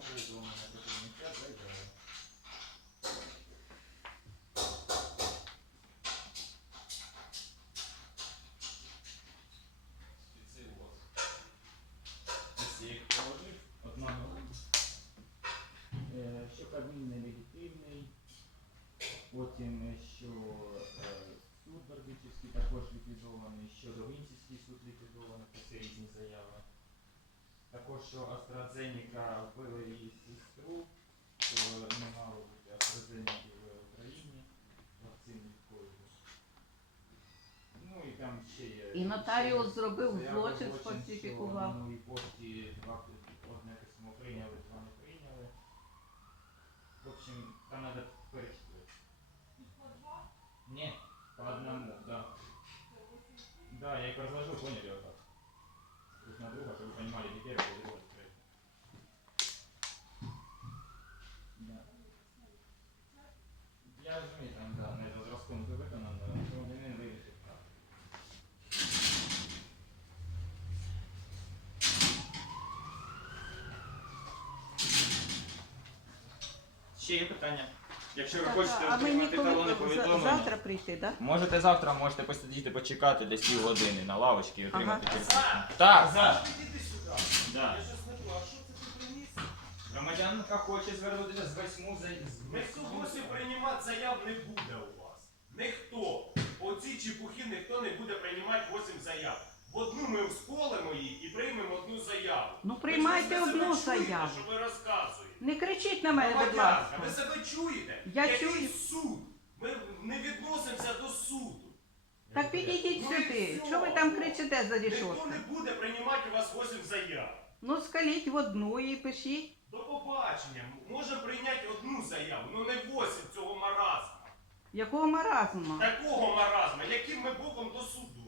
повідомлення про прийняття заяви. Всіх положив одного. Е, Що Кабмін. Потім, е, суд Бердичівський також ліквідований, що Довінцівський суд ліквідований. Також, що AstraZeneca вбили її сестру, що не мало бути AstraZeneca в Україні, вакцини від ковіду. Ну і там ще є. І нотаріус зробив злочин, сфальсифікував. На новій пошті два одне письмо прийняли, два не прийняли. В общем, там надо Ще є питання? Якщо ви Так, хочете а отримати коли талони повідомлення, завтра прийти, так? можете завтра, можете посидіти, почекати десь півгодини на лавочці і отримати Ага. телефон. Так, сюди. Да. Громадянка хоче звернутися з восьму за Ніхто гості приймати заяв не буде у вас. Ніхто. Оці чепухи ніхто не буде приймати 8 заяв. Одну ми всколимо її і приймемо одну заяву. Ну, Ви приймайте себе одну чуєте, заяву. Що ви розказуєте? Не кричіть на мене, будь ласка. ви себе чуєте? Я Який чую. суд? Ми не відносимося до суду. Так підійдіть Ну і сюди. всьо. Що ви там кричите за Ніхто рішоткою? не буде приймати у вас 8 заяв. Ну скаліть в одну і пишіть. До побачення. Можемо прийняти одну заяву, але не 8 цього маразму. Якого маразму? Такого маразму, яким ми боком до суду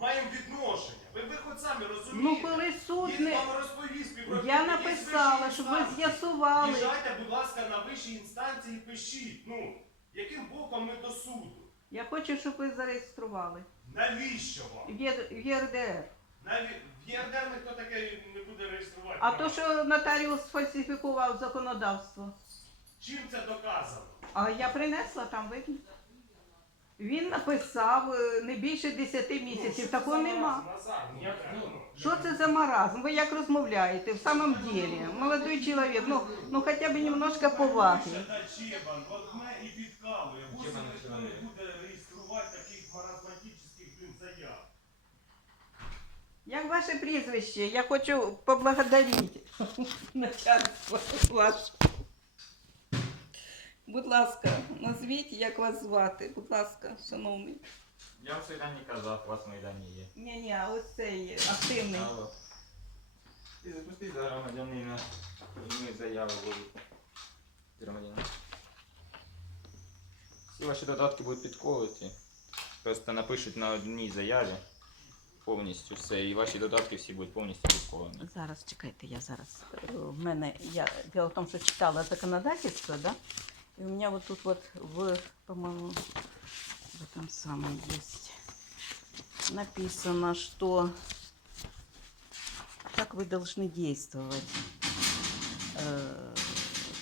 маємо відношення. Ви, ви хоч самі Ну розумієте. коли суд Є не. вам розповість співробітник, Я написала, вищі щоб ви інстанції. з'ясували. Їжджайте, будь ласка, на вищі інстанції і пишіть. Ну, яким боком ми до суду? Я хочу, щоб ви зареєстрували. Навіщо вам? В Є- в ЄРДР. Наві... В ЄРДР ніхто таке не буде реєструвати. А то, що нотаріус фальсифікував законодавство. Чим це доказано? А я принесла там видно. Він написав е, не більше 10 Ну, місяців. Такого нема. Ну, Що це за маразм? Ви як розмовляєте в самом деле? Молодой чоловік, ну, ну хоча б немножко поваги. Та Чебан, одне і підкалує. Восім ніхто не буде реєструвати таких маразматичних блін, заяв. Як ваше прізвище? Я хочу поблагодарити начальство ваше. Будь ласка, назвіть, як вас звати. Будь ласка, шановний. Я в Майдані казав, у вас в Майдані є. Ні, ні, а ось цей активний. Алло. Ти запусти за громадянина. І ми заяву будуть. Громадянин. Всі ваші додатки будуть підколоті. Просто напишуть на одній заяві повністю все. І ваші додатки всі будуть повністю підколені. Зараз чекайте, я зараз. е, В мене я дело в том, что читала законодательство, да, и у меня вот тут вот в, по-моему, в этом самом есть написано, что как вы должны действовать. Е,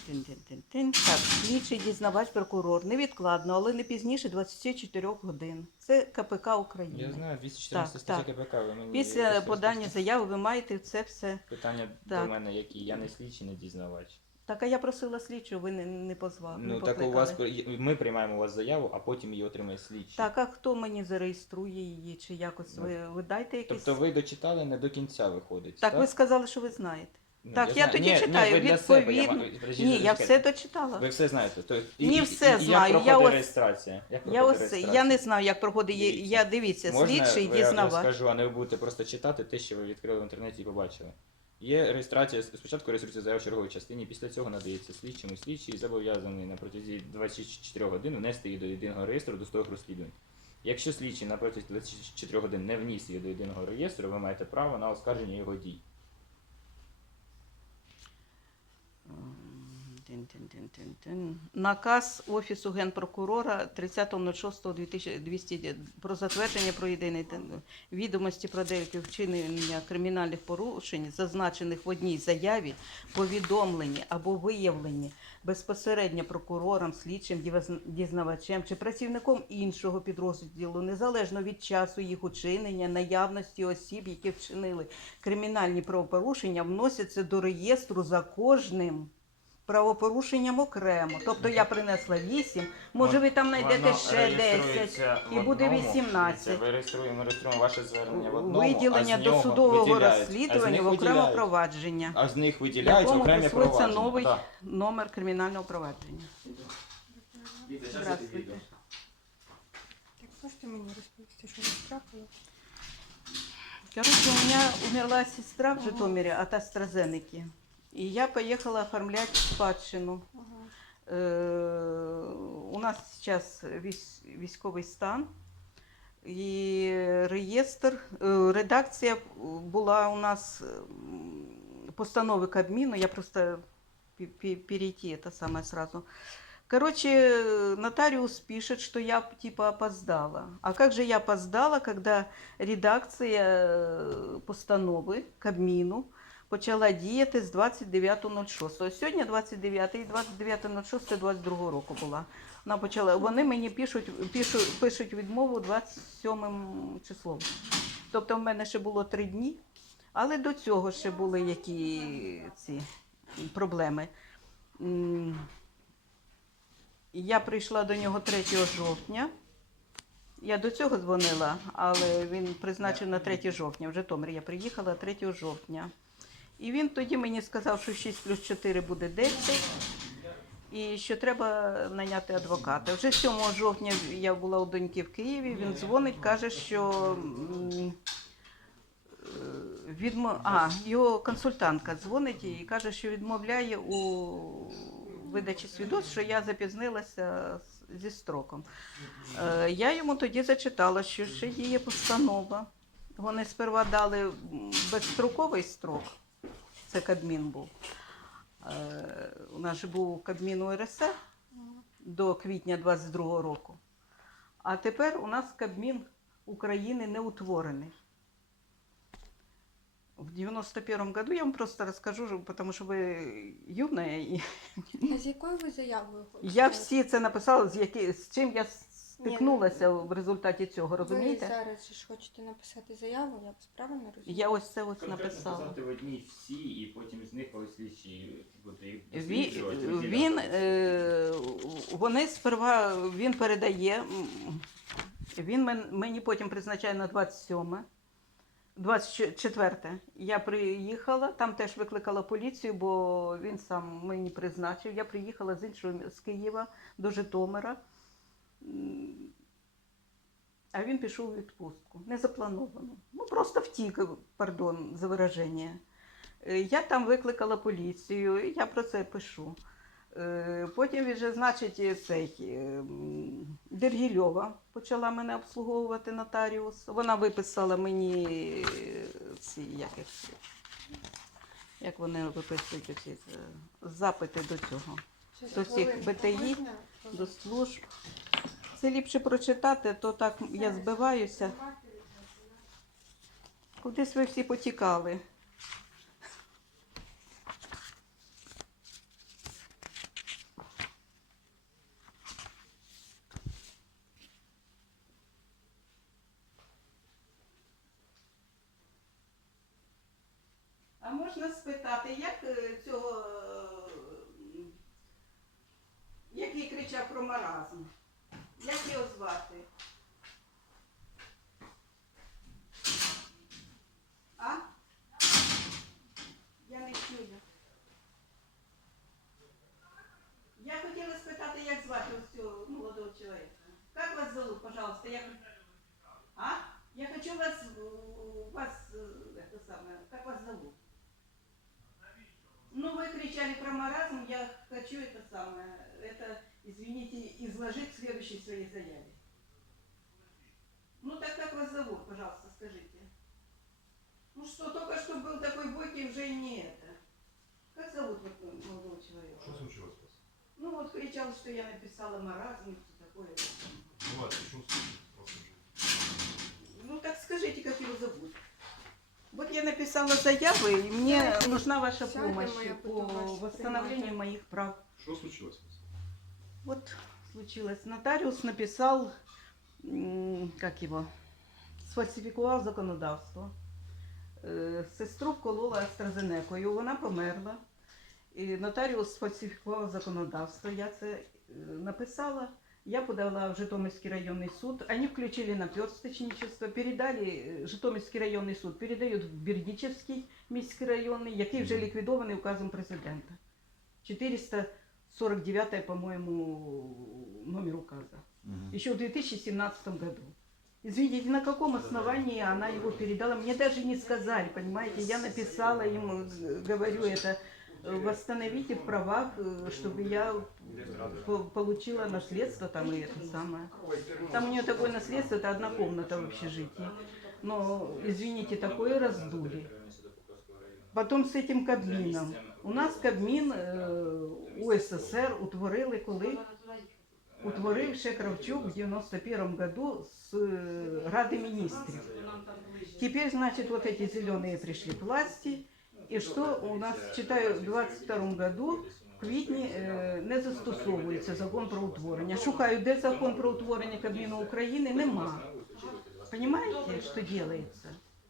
тин-тин-тин-тин. Так, слідчий дізнавач прокурор невідкладно, але не пізніше 24 годин. Це КПК України. Я знаю, 214 Так, стаття так. КПК. Ви мені Після якось подання розповісти? заяви ви маєте це все. Питання Так. до мене які? Я не слідчий, не дізнавач. Так, а я просила слідчого, ви не, не позвали. Ну не так у вас ми приймаємо у вас заяву, а потім її отримає слідчий. Так, а хто мені зареєструє її, чи якось ви, ви дайте якісь. Тобто ви дочитали не до кінця виходить. Так, ви сказали, що ви знаєте. Ну, так, я знаю. тоді Ні, читаю, Ні, я відповідно. подождіть, Ні, я все дочитала. Ви все знаєте. То, Ні, все знаю, Як я ось- реєстрація? Як Я ось реєстрація? я не знаю, як проходить. Я, Дивіться. я дивіться, Можна слідчий я дізнавач. розкажу, а не ви будете просто читати те, що ви відкрили в інтернеті і побачили. Є реєстрація, спочатку реєструється заява в черговій частині, після цього надається слідчому. Слідчий зобов'язаний на протязі 24 годин внести її до єдиного реєстру досудових розслідувань. Якщо слідчий на протязі 24 годин не вніс її до єдиного реєстру, ви маєте право на оскарження його дій. М, Тин-тин-тин-тин-тин. Наказ Офісу Генпрокурора 30.06.2000 про затвердження про єдиний відомості про деякі вчинення кримінальних порушень, зазначених в одній заяві, повідомлені або виявлені безпосередньо прокурором, слідчим, дізнавачем чи працівником іншого підрозділу, незалежно від часу їх учинення, наявності осіб, які вчинили кримінальні правопорушення, вносяться до реєстру за кожним правопорушенням окремо. Тобто я принесла 8, може ви там знайдете ще 10. і буде 18. Ми реєструємо, ми реєструємо ваше звернення в одному, Виділення а з нього досудового виділяють. А з розслідування них в окремо виділяють. провадження. А з них виділяють Якому окремі присвоїться провадження. новий Да. номер кримінального провадження. Здравствуйте. Так можете мені розповісти, що вас трапило? Короче, у меня умерла сестра в Житомире от AstraZeneca. И я поехала оформлять спадщину. Ага. Э, У нас сейчас військ- військовий стан. І реєстр, е, редакція була у нас м, постанови Кабміну, я просто пе- пе- перейти это самое сразу. Короче, нотариус пишет, что я типа опоздала. А как же я опоздала, когда редакція е, постанови Кабміну почала діяти з 29.06. Сьогодні 29 і 29.06.22 року була. Вона почала. Вони мені пишуть, пишуть, пишуть відмову 27 числом. Тобто в мене ще було три дні, але до цього ще були які ці проблеми. Я прийшла до нього 3 жовтня. Я до цього дзвонила, але він призначив на 3 жовтня. В Житомир я приїхала 3 жовтня. І він тоді мені сказав, що 6 плюс 4 буде 10, і що треба наняти адвоката. Вже 7 жовтня я була у доньки в Києві, він дзвонить, каже, що е, відмо... а, його консультантка дзвонить і каже, що відмовляє у видачі свідоцтв, що я запізнилася зі строком. Е, Я йому тоді зачитала, що ще діє постанова. Вони сперва дали безстроковий строк, це Кабмін був. Е, У нас же був Кабмін УРСР до квітня 22 року. А тепер у нас Кабмін України не утворений. В 91 году я вам просто розкажу, тому що ви юна і А з якою ви заявою я всі це написала, з, які, з чим я стикнулася в результаті цього, розумієте? Ви зараз ж хочете написати заяву, я вас правильно розумію? Я ось це ось Конкретно написала. сказати в одній всі, і потім з них, коли слідчі буде їх Він, досліджувати, він виділяти. е, вони сперва він передає, м, він мен- мені потім призначає на 27, 24. Я приїхала, там теж викликала поліцію, бо він сам мені призначив. Я приїхала з іншого з Києва до Житомира. А він пішов у відпустку, не заплановано. Ну просто втік, пардон, за вираження. Е, Я там викликала поліцію, і я про це пишу. Е, Потім він же, значить, цей е, Дергільова почала мене обслуговувати нотаріус. Вона виписала мені ці як, їх, як вони виписують оці е, запити до цього, до хвилинку, БТІ? До служб. Це ліпше прочитати, то так я збиваюся. Кудись ви всі потікали. Извините, изложить в следующей своей заяве. Ну, так как вас зовут, пожалуйста, скажите. Ну что, только что был такой бойкий, уже и не это. Как зовут вот молодого человека? Що случилось? вот кричал, что я написала маразм и всё такое. Давайте, що слухати, розкажіть. Ну так скажите, как его зовут? Вот я написала заявы, и мне нужна ваша помощь по вас восстановлению моих прав. Що случилось? Вот случилось. Нотариус написал, как его, сфальсифікував законодавство. Е, Сестру вколола AstraZeneca, вона померла. І нотаріус сфальсифікував законодавство. Я це е, написала. Я подала в Житомирский районный суд. Они включили наперсточничество, передали е, Житомирский районний суд, передають в Бердичевський міський районний, який вже ліквідований указом президента. 449, по-моему, номер указа. Еще в 2017 году. Извините, на каком основании она его передала? Мне даже не сказали, понимаете? Я написала им, говорю это, восстановите в правах, чтобы я по- получила наследство там и это самое. Там у нее такое наследство, это одна комната в общежитии. Но, извините, такое раздули. Потом с этим Кабмином. У нас Кабмін е, УССР утворили коли? Утворив ще Кравчук в 91 году с э, Рады министров. Теперь, значит, вот эти зеленые пришли к власти. И что у нас, читаю, в 22 году в квітні е, не застосовується закон про утворення. Шукаю, де закон про утворення Кабміну України, нема. Понимаете, что делается?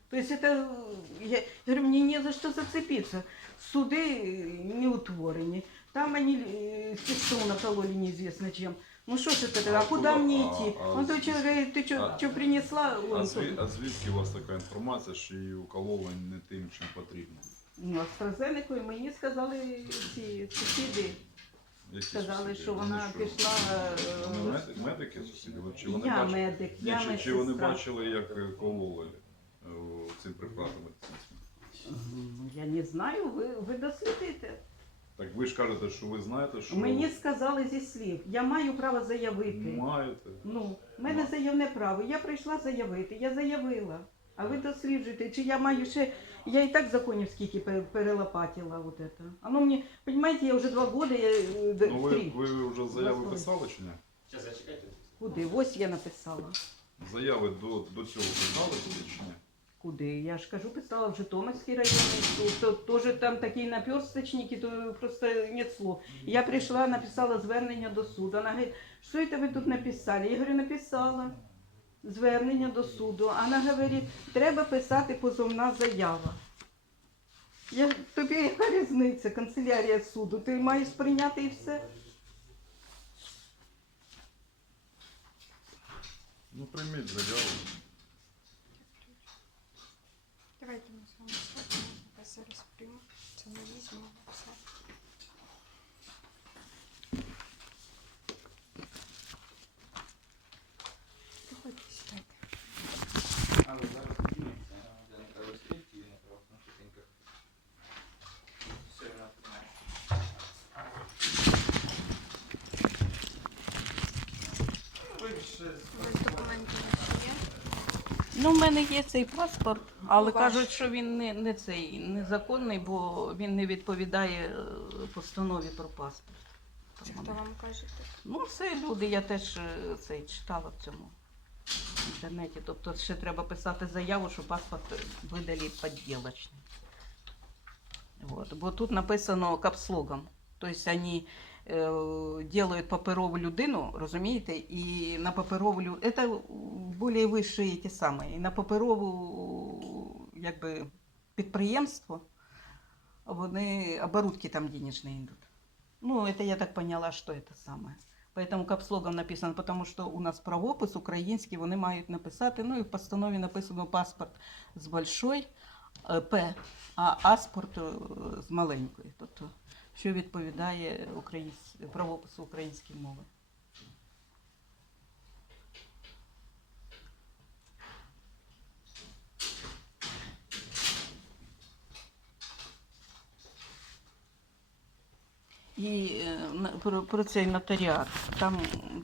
То есть это, э, я, я говорю, мне не за что зацепиться. Суды э, не утворены. Там они э, сестру накололи неизвестно чем. Ну что ж это, такое? а куда Откуда? мне А- идти? а Он то звід- человек говорит, ты что, а- что принесла? А, Он зві, тут. а звідки у вас така інформація, що її укололи не тим, чим потрібно? Ну, AstraZeneca, і мені сказали ці сусіди, Які сказали, сусіди? що Вони вона що, пішла. е, Вони медики, медики сусіди? От Чи вони Я бачили? медик, Ні, я чи, чи вони медсестра. бачили, як е, кололи е, цим препаратом? Ну, Я не знаю, ви, ви дослідите. Так ви ж кажете, що ви знаєте, що Мені сказали зі слів, я маю право заявити. маєте. Ну, в мене Ма- заявне право. Я прийшла заявити, я заявила. А ви досліджуєте, чи я маю ще. Я і так законів скільки пе- перелопатила вот это. Оно мені, понимаете, я вже два года, я е, д- Ну ви, три. ви вже заяви писали чи ні? Зараз зачекайте. Куди? Ось я написала. Заяви до, до цього писали чи ні? Куди? Я ж кажу, писала в Житомирський суд. То, тоже там такі наперсточники, то просто нет слов. Я прийшла, написала звернення до суду. Вона говорить, що це ви тут написали? Я говорю, написала звернення до суду. Вона говорить, треба писати позовна заява. Я тобі яка різниця, канцелярія суду? Ти маєш прийняти і все. Ну прийміть заяву. Давайте ми з вами зараз прийму. Це не візьму. Все. Приходьте сідайте. Але зараз ділиться, я не кажу скільки на правоохоронних оцінках. Все, я знаю. Ви ж У вас документи ваші є? Ну, в мене є цей паспорт, але Ваш. кажуть, що він не, не цей незаконний, бо він не відповідає е, постанові про паспорт. Це Тому хто вам каже так? Ну, це люди, я теж е, цей читала в цьому інтернеті. Тобто ще треба писати заяву, що паспорт видалі підділочний. Вот. Бо тут написано капслогом. Тобто вони делают паперову людину, розумієте, і на паперову людину, це більш вищі ті самі, і на паперову якби, підприємство, вони оборудки там денежні йдуть. Ну, это я так поняла, что это самое. Поэтому капслогом написано, потому що у нас правопис український, вони мають написати. Ну і в постанові написано паспорт з большой е, П, а аспорт е, з маленької. Тобто, що відповідає українсь... правопису української мови. І е, про, про цей нотаріат. Там